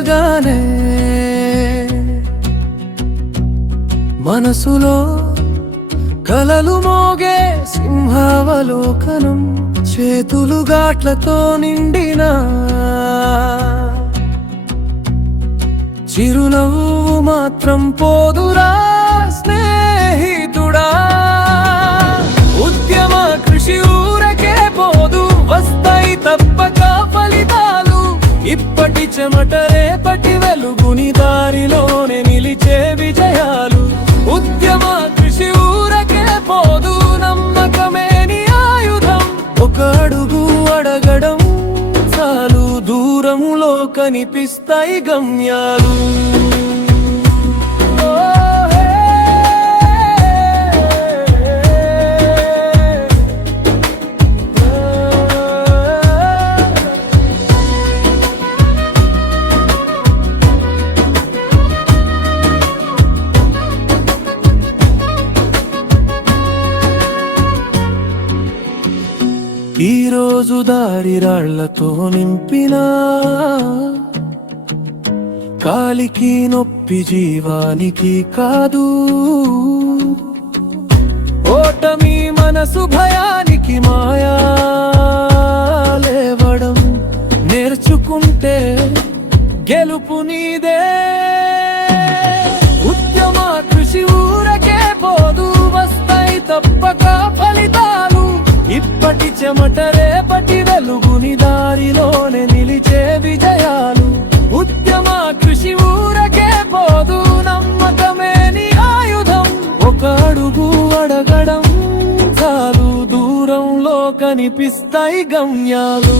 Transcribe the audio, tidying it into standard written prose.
పిలవగానే మనసులో కలలు మోగే సింహావలోకనం, చేతులు ఘాట్లతో నిండిన చిరునవ్వు మాత్రం పోదురా స్నేహితుడా. ఉద్యమ కృషి ఊరకే పోదు, వస్తాయి తప్పక ఫలితాలు. ఇప్పటి చెమట రేపటి వెలుగుని దారిలోనే నిలిచే విజయాలు. ఉద్యమ కృషి ఊరకే పోదు, నమ్మకమే నీ ఆయుధం. ఒక అడుగు అడగడం చాలు, దూరములో కనిపిస్తాయి గమ్యాలు. ఈరోజు దారి రాళ్లతో నింపిన కాలికి నొప్పి జీవానికి కాదు. ఓటమి మనసు భయానికి మాయా, లేవడం నేర్చుకుంటే గెలుపు నీదే. ఉద్యమ కృషి ఊరకే పోదు, వస్తాయి తప్పక ఫలితాలు. ఇప్పటి చెమట రేపటి వెలుగుని దారిలోనే నిలిచే విజయాలు. ఉద్యమ కృషి ఊరకే పోదు, నమ్మకమే నీ ఆయుధం. ఒక అడుగు అడగడం చాలు, దూరంలో కనిపిస్తాయి గమ్యాలు.